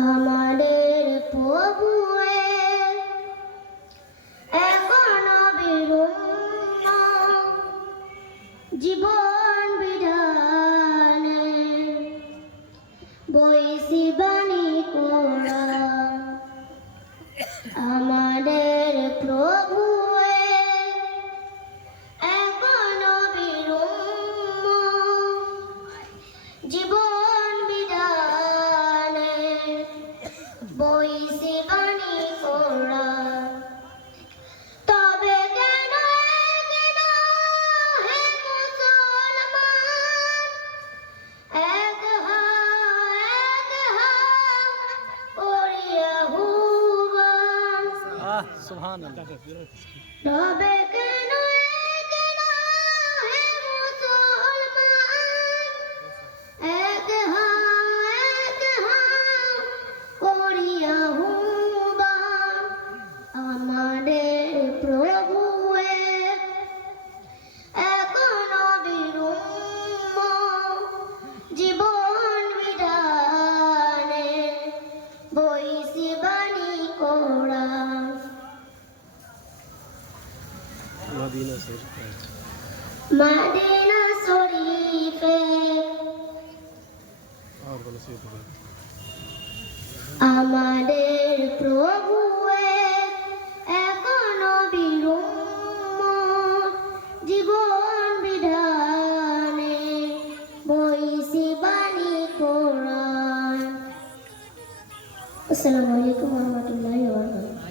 আমাদের বিরুম্ন জীবন বিধানে বৈশি সুহান মদিনা মদিনা শরীফে আর কোন সিট আমাদের প্রভুয়ে এখনও জীবন বিধানে বইসি বাণী কোরআন। আসসালামু আলাইকুম ওয়া